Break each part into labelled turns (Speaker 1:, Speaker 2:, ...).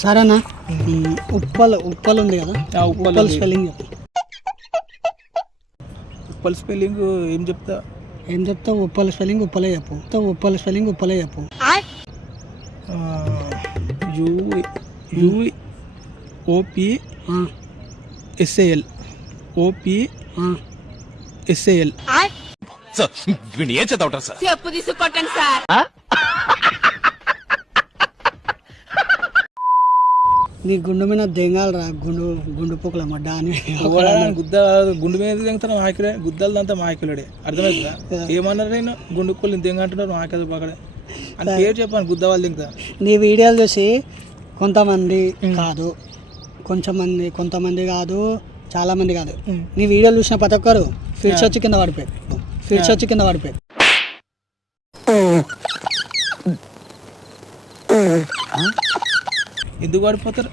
Speaker 1: సరేనా? ఉప్పల్ ఉప్పల్ ఉంది కదా?
Speaker 2: ఆ, ఉప్పల్.
Speaker 1: స్పెల్లింగ్
Speaker 2: ఉప్పల్ స్పెల్లింగ్ ఏం చెప్తా?
Speaker 1: ఏం చెప్తావు ఉప్పల్ స్పెల్లింగ్ ఉప్పలే చెప్పు. ఉప్పల్ స్పెల్లింగ్ ఉప్పలే చెప్పు.
Speaker 2: U U O P S A L O P. S A L
Speaker 3: sir వీడిని ఏం చదవటం సార్?
Speaker 4: చెప్పు తీసుకొట్టండి సార్.
Speaker 1: నీ గుండు మీద దెంగాలు రా గుండు గుండు పూకుల మడ్డ అని
Speaker 2: గుద్ద గుండు మీద దిగుతాను గుద్దలు అంతా మాకిలుడే అర్థమవుతుందా ఏమన్నారు నేను? గుండు కొల్లి దింగ అంటున్నారు మాకేదో పక్కడే. అని పేరు చెప్పాను గుద్ద వాళ్ళు దిగుతా.
Speaker 1: నీ వీడియోలు చూసి కొంతమంది కాదు. కొంచెం మంది కొంతమంది కాదు చాలా మంది కాదు నీ వీడియోలు చూసిన ప్రతి ఒక్కరు ఫిట్స్ వచ్చి కింద పడిపోయి ఫిట్స్ వచ్చి కింద పడిపోయి
Speaker 2: ఎందుకు పడిపోతారు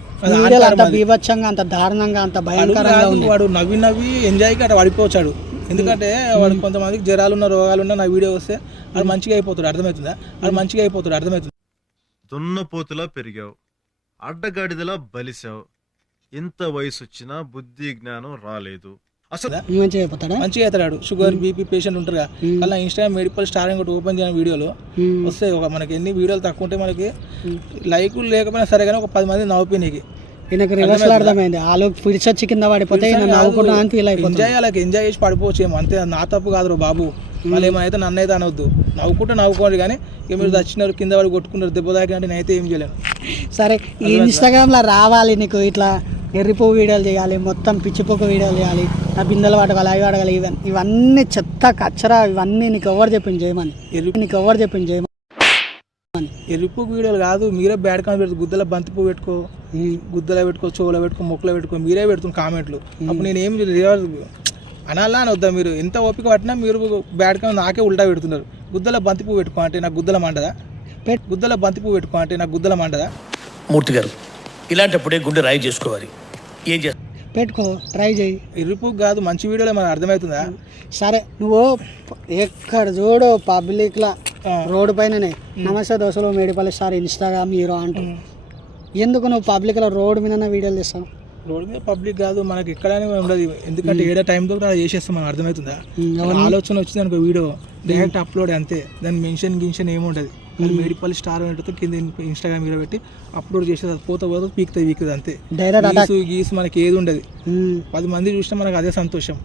Speaker 1: అంత. బీభత్సంగా అంత దారుణంగా అంత భయంకరంగా
Speaker 2: వాడు నవ్వి నవ్వి ఎంజాయ్కి అట్లా పడిపోవచ్చాడు ఎందుకంటే వాడు కొంతమందికి జ్వరాలు ఉన్న రోగాలు ఉన్న నా వీడియో వస్తే వాడు మంచిగా అయిపోతాడు అర్థమవుతుందా? వాడు మంచిగా అయిపోతాడు అర్థమవుతుంది?
Speaker 5: దున్నపోతులా పెరిగావు. అడ్డగాడిదలా బలిసావు. ఇంత వయసు వచ్చినా బుద్ధి జ్ఞానం రాలేదు. అసలు
Speaker 1: మంచిగా అయిపోతాడా?
Speaker 2: మంచిగా అవుతాడు. షుగర్ బీపీ పేషెంట్ ఉంటారు కదా అలా ఇన్స్టాగ్రామ్ మెడికల్ స్టార్ ఒకటి ఓపెన్ చేయని వీడియోలో. వస్తాయి. ఒక మనకి ఎన్ని వీడియోలు తక్కువ ఉంటే మనకి లైకులు లేకపోయినా సరే కానీ ఒక పది మంది నవ్వుపోయి నీకు.
Speaker 1: ఈయనకు రివర్స్ అర్థమైంది? ఆలో ఫిట్స్ వచ్చి కింద పడిపోతే నవ్వుకుంటా అని ఫీల్ అయిపోతుంది.
Speaker 2: ఎంజాయ్ అలాగే ఎంజాయ్ చేసి పడిపోవచ్చు ఏమో. అంతే నా తప్పు కాదు బాబు. మళ్ళీ ఏమైతే నన్ను అయితే అనవద్దు నవ్వుకుంటే నవ్వుకోండి కానీ ఇక మీరు దచ్చినారు కింద పడి కొట్టుకున్నారు దెబ్బ తాకినట్టు నేనైతే ఏం చేయలేను.
Speaker 1: సరే ఈ ఇన్స్టాగ్రామ్లో రావాలి నీకు ఇట్లా ఎర్రిపో వీడియోలు చేయాలి మొత్తం పిచ్చిపోకు వీడియోలు చేయాలి. బిందెలు పడగాలి అవి పడగాలి ఇవన్నీ ఇవన్నీ చెత్త కచ్చరా ఇవన్నీ నీకు ఎవరు చెప్పింది చేయమని
Speaker 2: ఎర్రి
Speaker 1: నీకు ఎవరు చెప్పింది చేయమని
Speaker 2: ఎరుపు వీడియోలు కాదు మీరే బ్యాడ్ కామెంట్ పెడుతుంది గుద్దల బంతి పువ్వు పెట్టుకో. గుద్దలో పెట్టుకో చెవులో పెట్టుకో మొక్కలో పెట్టుకో మీరే పెడుతుంది కామెంట్లు. అప్పుడు నేను అనాలా అని వద్దా మీరు? ఎంత ఓపిక పట్టినా మీరు బ్యాడ్ కామెంట్ నాకే ఉల్టా పెడుతున్నారు. గుద్దల బంతి పువ్వు పెట్టుకో అంటే నాకు గుద్దల మండదా
Speaker 1: పెట్-
Speaker 2: గుద్దల బంతి పువ్వు పెట్టుకో అంటే నాకు గుద్దల మండదా
Speaker 6: మూర్తి గారు ఇలాంటప్పుడే గుండె రాయి చేసుకోవాలి. ఏం చేస్తారు
Speaker 1: పెట్టుకో ట్రై చేయి.
Speaker 2: ఎరుపు కాదు మంచి వీడియోలో మనకు అర్థమవుతుందా?
Speaker 1: సరే నువ్వు ఎక్కడ చూడు పబ్లిక్లా. రోడ్డు పైననే. నమస్తే దోశలు మేడిపల్లి సార్ ఇన్స్టాగ్రామ్ హీరో అంటూ. ఎందుకు నువ్వు పబ్లిక్లో రోడ్డు మీద వీడియోలు తీస్తావు?
Speaker 2: రోడ్ మీద పబ్లిక్ కాదు మనకి ఎక్కడైనా ఉండదు. ఎందుకంటే ఏదో టైంతో అలా చేసేస్తాం మనకు అర్థమవుతుందా? ఆలోచన వచ్చింది అనుకో వీడియో డైరెక్ట్ అప్లోడ్ అంతే. దాని మెన్షన్ గిన్షన్ ఏముండదు. అది మేడిపల్లి స్టార్ ఉంటుంది కింద ఇన్స్టాగ్రామ్ వీడియో పెట్టి అప్లోడ్ చేసేది అది పోతా పోతా పీకుతుంది వీకుతుంది అంతే గీసు గీసు మనకి ఏది ఉండదు. పది మంది చూసినా మనకు అదే సంతోషం.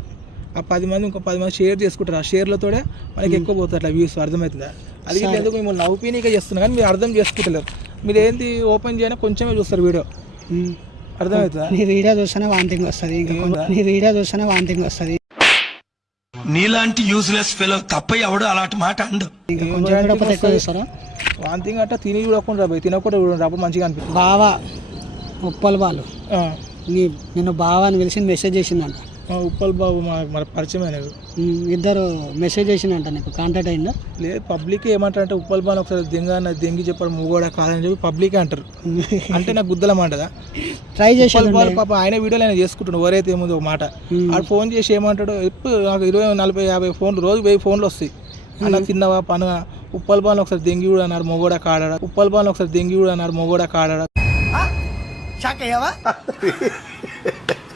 Speaker 2: ఆ పది మంది ఇంకో పది మంది షేర్ చేసుకుంటారు. ఆ షేర్లతోనే మనకి ఎక్కువ పోతుంది అట్లా వ్యూస్ అర్థమవుతుందా? అది ఎందుకు మిమ్మల్ని నవ్వుపీనిగా చేస్తున్నా కానీ మీరు అర్థం చేసుకుంటలేరు. మీరు ఏంది ఓపెన్ చేయని కొంచెమే చూస్తారు వీడియో. అర్థమవుతుందా?
Speaker 1: నీ వీడియో చూస్తేనే వాంతింగ్ వస్తుంది. నీ వీడియో చూస్తేనే వాంతింగ్ వస్తుంది.
Speaker 7: నీలాంటి యూజ్లెస్ ఫెలో తప్ప ఎవడు అలాంటి మాట అండు
Speaker 2: వాంతింగ్ అట్లా తిని చూడకుండా పోయి తినకుండా చూడండి అప్పుడు మంచిగా అనిపిస్తుంది.
Speaker 1: బావా ఉప్పల్ వాళ్ళు
Speaker 2: ఆ,
Speaker 1: నీ నిన్ను బావా అని పిలిచి మెసేజ్ చేసిందంట.
Speaker 2: ఉప్పల్ బాబు మా మన పరిచయం
Speaker 1: ఇద్దరు మెసేజ్ చేసిందంట నీకు కాంటాక్ట్ అయిందా?
Speaker 2: లేదు పబ్లిక్ ఏమంటారంటే ఉప్పల్ బాబు ఒకసారి దెంగ అన్న దెంగి చెప్పడం మూగోడా కాదని చెప్పి పబ్లికే అంటారు. అంటే నాకు గుద్దలమంటదా
Speaker 1: ట్రై చేసి
Speaker 2: పాప ఆయన వీడియోలు ఆయన చేసుకుంటాడు ఎవరైతే ఏముందో ఒక మాట. ఆడు ఫోన్ చేసి ఏమంటాడు ఎప్పుడు నాకు ఇరవై నలభై యాభై ఫోన్లు రోజు వెయ్యి ఫోన్లు వస్తాయి. అన్న తిన్నవా పను ఉప్పల్ బాను ఒకసారి దెంగి కూడా అన్నారు మొగోడా కాడడా ఉప్పల్ బాను ఒకసారి దెంగి కూడా? అన్నారు మొగోడా కాడడా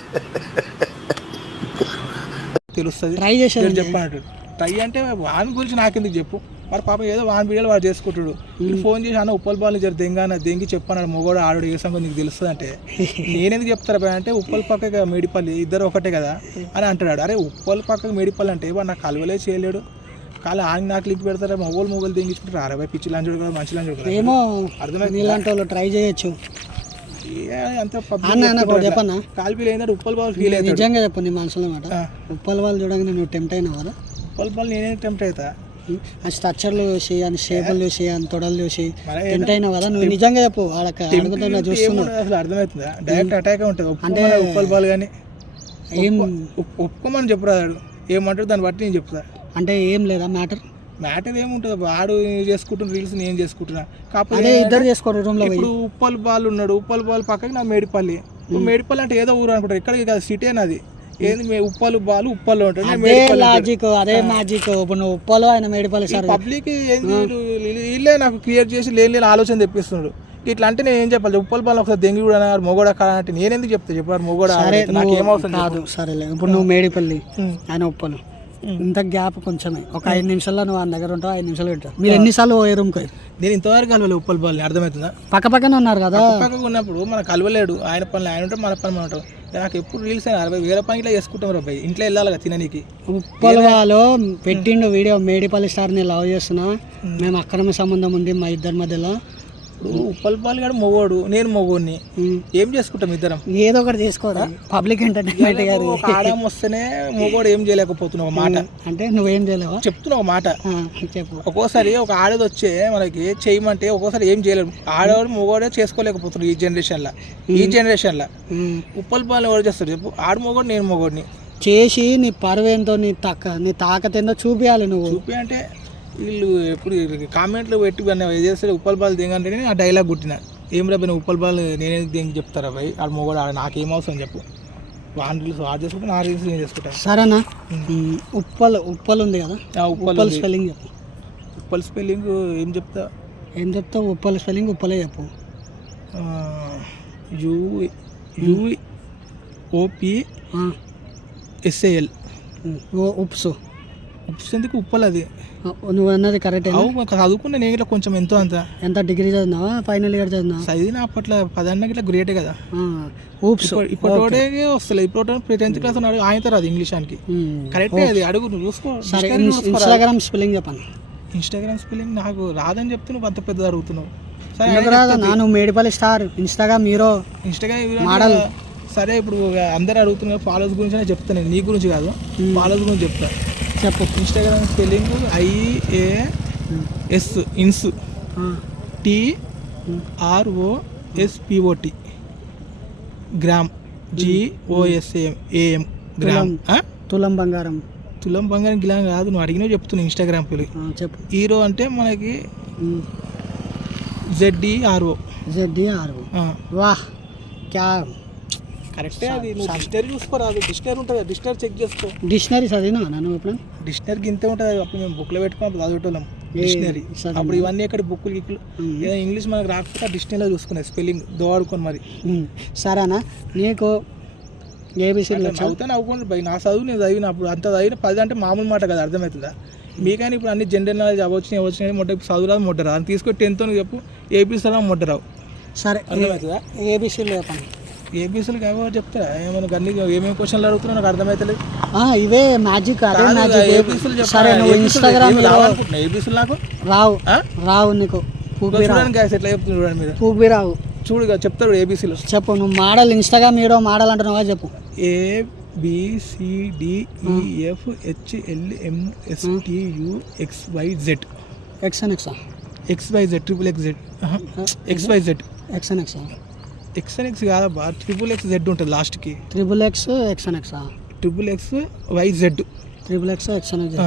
Speaker 2: తెలుస్తుంది.
Speaker 1: ట్రై చేసేది
Speaker 2: చెప్పాడు ట్రై అంటే వాని గురించి నాకెందుకు చెప్పు? మరి పాప ఏదో వాని వీడియోలు వాడు చేసుకుంటాడు. ఫోన్ చేసి అన్న ఉప్పల్ బాల్ జర దెంగాన దెంగి చెప్పన్నాడు మొగోడు ఆడు ఏ సంగతి నీకు తెలుస్తుంది? అంటే నేనెందుకు చెప్తారా భయ్ అంటే ఉప్పల్ పక్కకి మేడిపల్లి ఇద్దరు ఒకటే కదా? అని అంటాడు అరే ఉప్పల్ పక్కకి మేడిపల్లి అంటే వాడు నాకు కలవలే చేయలేడు. కాలు ఆగి నాకు లింక్ పెడతారా? మొగోలు మొగోలు దెంగించుకుంటారు. అరవై పిచ్చి లంచుడు కదా మంచి లంచుడు
Speaker 1: ఏమో
Speaker 2: అర్థమైంది?
Speaker 1: నీలాంటి వాళ్ళు ట్రై చేయొచ్చు. చెప్పన్నా?
Speaker 2: కాల్పీలు ఉప్పల్ బాల్ ఫీల్ అవుతాడు.
Speaker 1: నిజంగా చెప్పు నీ మనసులో మాట. ఉప్పల్ వాళ్ళు చూడగానే నువ్వు టెంప్ట్ అయినావు కదా
Speaker 2: ఉప్పల్ బాల్ నేనే టెంప్ట్ అవుతా.
Speaker 1: ఆ స్ట్రక్చర్లు చూసి అని షేపులు చూసి అని తొడలు చూసి టెంప్ట్ అయినావు కదా నువ్వు నిజంగా చెప్పు వాళ్ళకి అడుగుతున్నా చూస్తున్నావు
Speaker 2: అసలు అర్థమవుతుందా? డైరెక్ట్ అటాక్ ఉంటుంది. ఒప్పుకోమని ఉప్పల్ బాల్ కానీ
Speaker 1: ఏం
Speaker 2: ఒప్- ఒప్పుకోమని చెప్పురాడు ఏమంటాడు దాన్ని బట్టి నేను చెప్తా.
Speaker 1: అంటే ఏం లేదా మ్యాటర్
Speaker 2: మ్యాటర్ ఏముంటుంది వాడు చేసుకుంటున్న రీల్స్ నేను చేసుకుంటున్నా. కాకపోతే
Speaker 1: ఇద్దరు చేసుకోరు రూమ్లో పోయి.
Speaker 2: ఇప్పుడు ఉప్పల్ బాల్ ఉన్నాడు. ఉప్పల్ బాల్ పక్కకి నా మేడిపల్లి. మేడిపల్లి అంటే ఏదో ఊరు అనుకుంటారు ఎక్కడికి కాదు సిటీ అది ఏంది ఉప్పలు బాలు ఉప్పల్లో ఉంటాడు
Speaker 1: అదే లాజిక్ అదే మ్యాజిక్ ఇప్పుడు నువ్వు ఉప్పలో ఆయన మేడిపల్లి సార్.
Speaker 2: పబ్లిక్ ఏంది వీళ్ళు- నాకు క్రియేట్ చేసి లేని లేని ఆలోచన తెప్పిస్తున్నాడు. ఇట్లా అంటే నేను ఏం చెప్పాలి? ఉప్పల్ బాల్ ఒకసారి దెంగి కూడా అన్నారు మొగోడ కాడ అంటే నేను ఎందుకు చెప్తా? చెప్పారు మొగోడ
Speaker 1: సరే
Speaker 2: నాకు
Speaker 1: నువ్వు
Speaker 2: ఏమవసరం
Speaker 1: కాదు సరేలే. ఇప్పుడు నువ్వు మేడిపల్లి ఆయన ఉప్పలు. ఇంత గ్యాప్ కొంచెమే. ఒక ఐదు నిమిషాల్లో నువ్వు ఆయన దగ్గర ఉంటావు ఐదు నిమిషాలు ఉంటావు. మీరు ఎన్నిసార్లు పోయే రూమ్కి?
Speaker 2: నేను ఇంతవరకు కలవాలి ఉప్పల్ బాల్ అర్థమవుతుందా?
Speaker 1: పక్క పక్కనే ఉన్నారు కదా.
Speaker 2: పక్కకు ఉన్నప్పుడు మనం కలవలేడు ఆయన పనులు ఆయన ఉంటాం మన పని మనం ఉంటాం. నాకు ఎప్పుడు రీల్స్ అయినా అరవై వేల పని ఇట్లా చేసుకుంటాం రా ఇంట్లో వెళ్ళాలి కదా తిననీకి.
Speaker 1: ఉప్పలవాలో పెట్టిండు వీడియో మేడిపల్లి స్టార్ని లవ్ చేస్తున్నా. మేము అక్రమ సంబంధం ఉంది మా ఇద్దరి మధ్యలో.
Speaker 2: ఇప్పుడు ఉప్పల్ బాల్ గారు మొగోడు. నేను మొగోడిని. ఏం చేసుకుంటాం ఇద్దరం?
Speaker 1: ఏదో ఒకటి చేసుకోరా? పబ్లిక్ ఎంటర్టైన్మెంట్
Speaker 2: ఒక ఆడాం వస్తేనే మొగోడు ఏం చేయలేకపోతున్నావు మాట.
Speaker 1: అంటే నువ్వేం చేయలేవా?
Speaker 2: చెప్తున్నా ఒక మాట.
Speaker 1: చెప్పు.
Speaker 2: ఒక్కోసారి ఒక ఆడది వచ్చే మనకి చేయమంటే ఒక్కోసారి ఏం చేయలేరు ఆడవాడు మొగోడే చేసుకోలేకపోతున్నారు ఈ జనరేషన్లో ఈ జనరేషన్లో. ఉప్పల్ బాల్ ఎవరు చేస్తారు చెప్పు? ఆడు మొగోడు నేను మొగోడిని.
Speaker 1: చేసి నీ పరువేంతో నీ తక్క నీ తాకతేందో చూపియాలి నువ్వు.
Speaker 2: చూపి అంటే వీళ్ళు ఎప్పుడు కామెంట్లు పెట్టి చేస్తే ఉప్పల్ బాల్ దిగంటే ఆ డైలాగ్ కుట్టిన. ఏం రా నువ్వు ఉప్పల్ బాల్ నేనే దేనికి చెప్తారా భయ్ ఆడు మొగోడు ఆడ నాకేం అవసరం చెప్పు. వాన్ రీల్స్ వాడు చేసుకుంటే నా రీల్స్ నేను చేసుకుంటాను
Speaker 1: సరేనా ఉప్పల్ ఉప్పల్ ఉంది కదా?
Speaker 2: ఆ ఉప్పల్
Speaker 1: స్పెల్లింగ్ చెప్పు.
Speaker 2: ఉప్పల్ స్పెల్లింగ్ ఏం చెప్తా?
Speaker 1: ఏం చెప్తావు? ఉప్పల్ స్పెల్లింగ్ ఉప్పలే చెప్పు.
Speaker 2: యూ యూ ఓపి
Speaker 1: ఆ,
Speaker 2: S A L
Speaker 1: O oops.
Speaker 2: ఎందుకు ఉప్పలది అది
Speaker 1: నువ్వు అన్నది కరెక్ట్
Speaker 2: చదువుకున్నా నేను ఇట్లా కొంచెం ఎంతో అంత
Speaker 1: ఎంత డిగ్రీ చదివినావా ఫైనల్ ఇయర్ చదివినా
Speaker 2: చదివిన అప్పట్లో పదన్న ఇట్లా గ్రేటే కదా
Speaker 1: ఊప్స్
Speaker 2: ఇప్పటి ఇప్పటికే ఇప్పుడు టెన్త్ క్లాస్ ఉన్నాడు ఆయన రాదు ఇంగ్లీష్ ఆనికి
Speaker 1: కరెక్ట్
Speaker 2: కరెక్టే అది అడుగు నువ్వు చూసుకో
Speaker 1: ఇన్స్టాగ్రామ్ స్పెల్లింగ్ చెప్పండి
Speaker 2: ఇన్స్టాగ్రామ్ స్పెల్లింగ్ నాకు రాదని చెప్తే నువ్వు అంత పెద్ద అడుగుతున్నావు సరే
Speaker 1: రాదా నాను Medipally star Instagram hero
Speaker 2: Instagram
Speaker 1: model.
Speaker 2: సరే ఇప్పుడు అందరు అడుగుతున్నారు ఫాలోవర్స్ గురించి చెప్తాను నీ గురించి కాదు ఫాలోవర్స్ గురించి చెప్తాను
Speaker 1: చెప్పు
Speaker 2: ఇన్స్టాగ్రామ్ స్పెల్లింగ్ ఐఏ ఎస్ ఇన్స్
Speaker 1: ఆ,
Speaker 2: T R O S P O T gram G O S A M A M gram?
Speaker 1: తులం బంగారం
Speaker 2: తులం బంగారం గిలాం కాదు నువ్వు అడిగినా చెప్తున్నావు ఇన్స్టాగ్రామ్ పేరు.
Speaker 1: చెప్పు.
Speaker 2: హీరో అంటే మనకి జెడ్డిఆర్ఓ
Speaker 1: జెడ్డి ఆర్ వాహ్ క్యా
Speaker 2: కరెక్టే అది. నువ్వు డిక్షనరీ చూసుకోరాదు డిక్షనరీ ఉంటుంది డిక్షనరీ చెక్ చేసుకో.
Speaker 1: డిక్షనరీ చదివినా నన్ను ఎప్పుడు
Speaker 2: డిక్షనరీకి ఇంతే ఉంటుంది అప్పుడు మేము బుక్లో పెట్టుకుని చదివేటోళ్ళం డిక్షనరీ? అప్పుడు ఇవన్నీ ఎక్కడ బుక్కులు గిక్కులు ఏదో ఇంగ్లీష్ మనకు రాకపోతే డిక్షనరీలో చూసుకునే స్పెల్లింగ్ దోడుకొని మరి.
Speaker 1: సరేనా? నీకు ఏబిసిలు వచ్చా
Speaker 2: అవుతా నవ్వుకోండి భయ్ నా చదువు నేను చదివిన అప్పుడు. అంత చదివిన పది అంటే మామూలు మాట కదా అర్థమవుతుందా? మీకైనా ఇప్పుడు అన్ని జనరల్ నాలెడ్జ్ అవ్వచ్చినాయి వచ్చినాయి మొట్ట చదువు రాదు మొట్ట రాదు. తీసుకొని టెన్త్ చెప్పు ఏపీసీ మొట్ట రావు
Speaker 1: సరే
Speaker 2: అర్థమవుతుందా?
Speaker 1: ఏబిసిలు చెప్పండి.
Speaker 2: ఏపీసీలకు ఎవరు చెప్తారా ఏమైనా అన్ని ఏమేమి క్వశ్చన్లు అడుగుతున్నా నాకు అర్థమవుతలేదు
Speaker 1: ఆ, ఇవే మ్యాజిక్ అదే మ్యాజిక్
Speaker 2: ఏబీసీలు
Speaker 1: సరే నువ్వు ఇన్స్టాగ్రామ్
Speaker 2: రావాలనుకుంటున్నా ఏబీసీలు నాకు?
Speaker 1: రావు? రావు నీకు.
Speaker 2: ఎట్లా చెప్తుంది చూడండి మీరు
Speaker 1: పూబి రావు.
Speaker 2: చూడు చెప్తాడు ఏబీసీలు
Speaker 1: చెప్పు నువ్వు మోడల్ ఇన్స్టాగ్రామ్ వీడియో మోడల్ అంటున్నావా చెప్పు.
Speaker 2: A B C D E F H L M S T U X Y Z
Speaker 1: ఎక్సన్ ఎక్సా
Speaker 2: X Y Z triple X Z X Y Z
Speaker 1: ఎక్సన్ ఎక్సా
Speaker 2: ఎక్స్ ఎక్స్ కాదబ్బా ట్రిపుల్ ఎక్స్ జెడ్ ఉంటుంది లాస్ట్కి.
Speaker 1: Triple X ఎక్సన్ ఎక్సా
Speaker 2: triple X Y Z
Speaker 1: triple X ఎక్సన్ X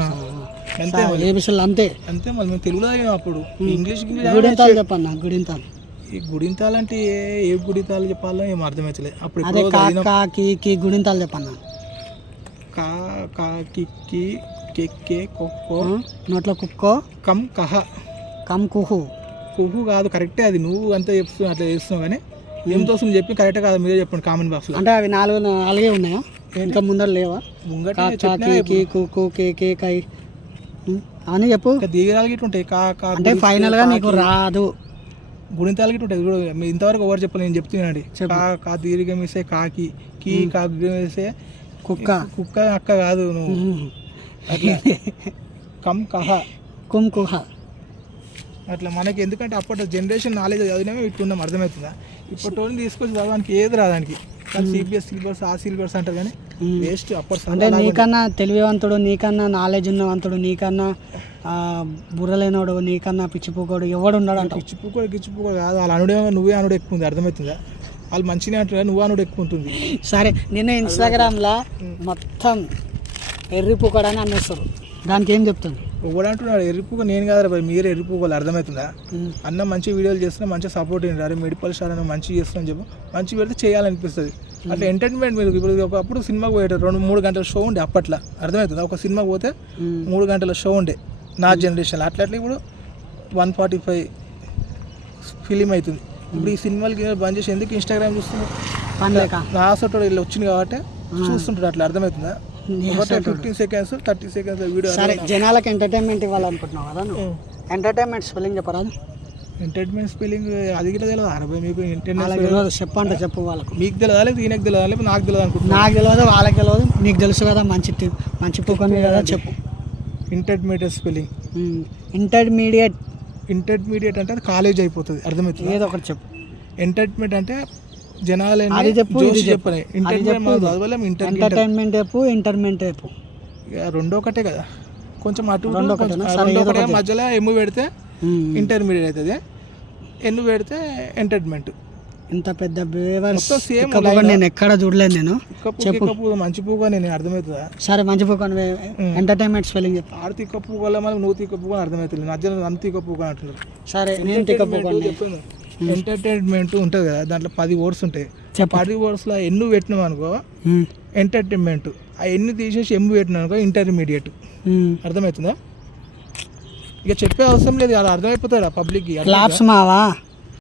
Speaker 2: అంతే.
Speaker 1: ఏబిసిలు అంతే?
Speaker 2: అంతే మళ్ళీ మేము తెలుగులో అప్పుడు. ఇంగ్లీష్
Speaker 1: గుడింతాలు చెప్పన్న గుడింతాలు?
Speaker 2: ఈ గుడింతాలంటే ఏ ఏ గుడింతాలు చెప్పాలో ఏం అర్థమవుతలేదు అప్పుడు
Speaker 1: అదే కి కి గుడింతాలు చెప్పన్న?
Speaker 2: కా కా కి కి కే కే కొక్కో?
Speaker 1: నోట్లో కుక్కో
Speaker 2: కమ్ కహ.
Speaker 1: కమ్ కుహు.
Speaker 2: కుహు కాదు కరెక్టే అది. నువ్వు అంతా చెప్తున్నావు అట్లా చేస్తున్నావు కానీ ఏం తోస్తుంది చెప్పి కరెక్ట్ కాదు మీరే చెప్పండి కామెంట్ బాక్స్లో
Speaker 1: అంటే అవి నాలుగు నాలుగే ఉన్నాయా? ఇంకా ముందర లేవా? కి కి కుకు కే కే కై ఉం? అని చెప్పు.
Speaker 2: దీగరాలు గిట్ల ఉంటాయి. కా కా
Speaker 1: అంటే ఫైనల్గా నీకు రాదు.
Speaker 2: గుణితాలు గిట్ల ఉంటాయి. మీ ఇంతవరకు ఎవరు చెప్పలేదు నేను చెప్తున్నానండి. కా కా దీర్ఘం వేసే కాకి కీ కాకి వేసే
Speaker 1: కుక్క.
Speaker 2: కుక్క అక్క కాదు నువ్వు. అట్లా. కమ్ కహ.
Speaker 1: కుమ్ కుహ.
Speaker 2: అట్లా మనకి ఎందుకంటే అప్పటి జనరేషన్ నాలెడ్జ్ చదివినామే ఇట్టున్నాం అర్థమవుతుందా? ఇప్పటి తీసుకొచ్చి చదవడానికి ఏది రాదానికి సిబిఎస్ సిలబస్ ఆ సిలబస్ అంటారు కానీ వేస్ట్
Speaker 1: అంటే నీకన్నా తెలివివంతుడు నీకన్నా నాలెడ్జ్ ఉన్నవంతుడు నీకన్నా ఆ, బుర్రలేనోడు నీకన్నా పిచ్చిపోకోడు ఎవడు ఉన్నాడు అంటావు
Speaker 2: గిచ్చిపుకో గిచ్చిపుకో కాదు. వాళ్ళ అనుడే నువ్వే అనుడు ఎక్కువ ఉంది. అర్థమవుతుందా? వాళ్ళు మంచిగా అంటారు నువ్వు అనుడు ఎక్కువ ఉంటుంది.
Speaker 1: సరే నిన్న ఇన్స్టాగ్రామ్లో మొత్తం ఎర్రిపోకడని అన్నేస్తారు దానికి ఏం చెప్తుంది?
Speaker 2: ఎవడు అంటున్నాడు ఎరుపుగా నేను కాదు రా మీరే ఎరుపుకోవాలి అర్థమవుతుందా? అన్న మంచి వీడియోలు చేస్తున్నా మంచిగా సపోర్ట్ అయ్యింది అరే మెడిపల్ స్టార్ అన్న మంచిగా చేస్తున్నా చెప్పు. మంచి పెడితే చేయాలనిపిస్తుంది. అట్లా ఎంటర్టైన్మెంట్ మీరు ఇప్పుడు ఒకప్పుడు సినిమాకి పోయేటారు రెండు మూడు గంటల షో ఉండే అప్పట్లో అర్థమవుతుంది? ఒక సినిమాకి పోతే మూడు గంటల షో ఉండే నా జనరేషన్ అట్లా అట్లా ఇప్పుడు వన్ ఫార్టీ ఫైవ్ ఫిలిం అవుతుంది ఇప్పుడు ఈ సినిమాలు గిన్నెలు బంద్ చేసి ఎందుకు ఇన్స్టాగ్రామ్ చూస్తున్నారు? నా సొట్టు వీళ్ళు వచ్చింది కాబట్టి చూస్తుంటారు అట్లా అర్థమవుతుందా? Fifteen seconds thirty seconds video
Speaker 1: సరే జనాలకు ఎంటర్టైన్మెంట్ ఇవ్వాలనుకుంటున్నావు కదా నువ్వు. ఎంటర్టైన్మెంట్ స్పెల్లింగ్ చెప్పరాదు
Speaker 2: ఎంటర్టైన్మెంట్ స్పెల్లింగ్ అది కూడా తెలియదు అరవై మీకు
Speaker 1: తెలియదు చెప్పంటే చెప్పు వాళ్ళకు.
Speaker 2: మీకు తెలియదా లేదు ఈయనకు తెలియదా లేదు నాకు తెలియదు అనుకుంటున్నా
Speaker 1: నాకు తెలియదు వాళ్ళకి తెలియదు నీకు తెలుసు కదా మంచి మంచి పూకొని కదా చెప్పు.
Speaker 2: ఇంటర్మీడియట్ స్పెల్లింగ్
Speaker 1: ఇంటర్మీడియట్
Speaker 2: ఇంటర్మీడియట్ అంటే అది కాలేజ్ అయిపోతుంది. అర్థమవుతుంది?
Speaker 1: ఏదో ఒకటి చెప్పు.
Speaker 2: ఎంటర్టైన్మెంట్ అంటే జనాలు
Speaker 1: అది చెప్పు ఇది చెప్పు. అది
Speaker 2: మనం
Speaker 1: ఎంటర్టైన్మెంట్ చెప్పు
Speaker 2: రెండో ఒకటే కదా. కొంచెం అటు ఒకటే మధ్యలో ఎమ్ము పెడితే. ఇంటర్మీడియట్ అవుతుంది. ఎన్ను పెడితే ఎంటర్టైన్మెంట్
Speaker 1: ఇంత పెద్ద. నేను ఎక్కడ చూడలేదు నేను. చెప్పు.
Speaker 2: మంచి పువ్వు నేను అర్థమవుతుందా?
Speaker 1: సరే మంచి పూకొని ఎంటర్టైన్మెంట్ స్పెల్లింగ్ చెప్పు.
Speaker 2: ఆడు తిక్క పువ్వు వల్ల మనకు నువ్వు తిక్క పువ్వు అని అర్థమవుతుంది. మధ్యలో నన్ను తిక్క పువ్వు అని అంటున్నారు.
Speaker 1: సరే నేను తిక్కపుకొని
Speaker 2: ఎంటర్టైన్మెంట్ ఉంటుంది కదా దాంట్లో పది వర్డ్స్ ఉంటాయి. పది వర్డ్స్లో ఎన్ను పెట్టినాం అనుకో ఎంటర్టైన్మెంట్ ఆ ఎన్ని తీసేసి ఎమ్ము పెట్టినాం అనుకో ఇంటర్మీడియట్ అర్థమవుతుందా? ఇక చెప్పే అవసరం లేదు అలా అర్థమైపోతాడు పబ్లిక్కి
Speaker 1: మావా?